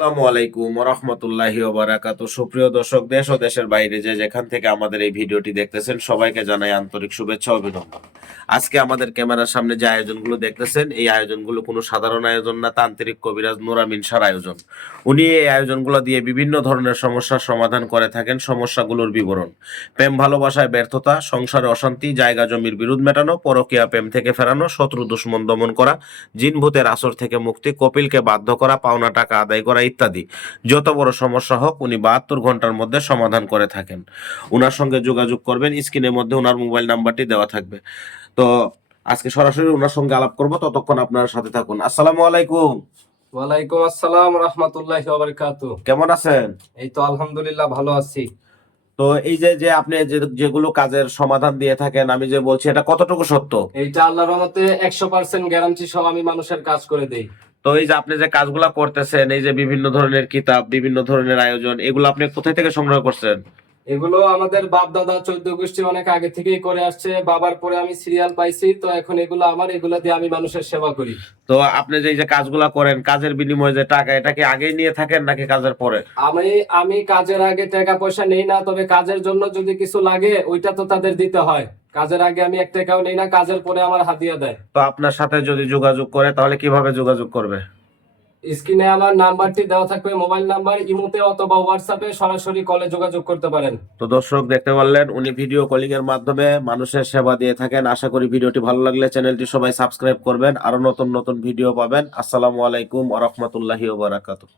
আসসালামু আলাইকুম ওয়া রাহমাতুল্লাহি ওয়া বারাকাতুহু। সুপ্রিয় দর্শক, দেশ ও দেশের বাইরে যে যেখান থেকে আমাদের এই ভিডিওটি দেখতেছেন সবাইকে জানাই আন্তরিক শুভেচ্ছা ও অভিনন্দন। আজকে আমাদের ক্যামেরার সামনে যে আয়োজনগুলো দেখতেছেন এই আয়োজনগুলো কোনো সাধারণ আয়োজন না, তান্ত্রিক কবিরাজ নূর আমিন শাহর আয়োজন। উনি এই আয়োজনগুলো দিয়ে বিভিন্ন ধরনের সমস্যার সমাধান করে থাকেন। সমস্যাগুলোর বিবরণ: প্রেম ভালোবাসায় ব্যর্থতা, সংসারে অশান্তি, জায়গা জমির বিরোধ মেটানো, পরকীয়া প্রেম থেকে ফেরানো, শত্রু দুশমন দমন করা, জিন ভূতের আসর থেকে মুক্তি, কপিলকে বাধ্য করা, পাওনা টাকা আদায় করা ইত্যাদি। যত বড় সমস্যা হোক উনি 72 ঘন্টার মধ্যে সমাধান করে থাকেন। উনার সঙ্গে যোগাযোগ করবেন, স্ক্রিনের মধ্যে উনার মোবাইল নাম্বারটি দেওয়া থাকবে। তো আজকে সরাসরি উনার সঙ্গে আলাপ করব, ততক্ষণ আপনার সাথে থাকুন। আসসালামু আলাইকুম। ওয়ালাইকুম আসসালাম রাহমাতুল্লাহি ওয়া বারাকাতুহু। কেমন আছেন? এই তো আলহামদুলিল্লাহ ভালো আছি। তো এই যে যে আপনি যেগুলো কাজের সমাধান দিয়ে থাকেন, আমি যে বলছি এটা কতটুকু সত্য? এইটা আল্লাহর রহমতে 100% গ্যারান্টি সহ আমি মানুষের কাজ করে দেই। তো এই যে আপনি যে কাজগুলা করতেছেন, এই যে বিভিন্ন ধরনের কিতাব, বিভিন্ন ধরনের আয়োজন, এগুলো আপনি কোথায় থেকে সংগ্রহ করছেন? এগুলো আমাদের বাপ দাদা 14 গোষ্ঠী অনেক আগে থেকেই করে আসছে। বাবার পরে আমি সিরিয়াল পাইছি, তো এখন এগুলো আমার, এগুলো দিয়ে আমি মানুষের সেবা করি। তো আপনি যে এই যে কাজগুলা করেন, কাজের বিনিময়ে যে টাকা, এটা কি আগেই নিয়ে থাকেন নাকি কাজের পরে? আমি আমি কাজের আগে টাকা পয়সা নেই না, তবে কাজের জন্য যদি কিছু লাগে ওইটা তো তাদের দিতে হয়। কাজের আগে আমি 1 টাকাও নেই না, কাজের পরে আমার হাদিয়া দেয়। তো আপনার সাথে যদি যোগাযোগ করে তাহলে কিভাবে যোগাযোগ করবে? স্ক্রিনে আমার নাম্বারটি দেওয়া থাকবে, মোবাইল নাম্বার, ইমোতে অথবা হোয়াটসঅ্যাপে সরাসরি কলে যোগাযোগ করতে পারেন। তো দর্শক দেখতে পারলেন, উনি ভিডিও কলিং এর মাধ্যমে মানুষের সেবা দিয়ে থাকেন। আশা করি ভিডিওটি ভালো লাগলে চ্যানেলটি সবাই সাবস্ক্রাইব করবেন, আরো নতুন নতুন ভিডিও পাবেন। আসসালামু আলাইকুম ওয়া রাহমাতুল্লাহি ওয়া বারাকাতুহু।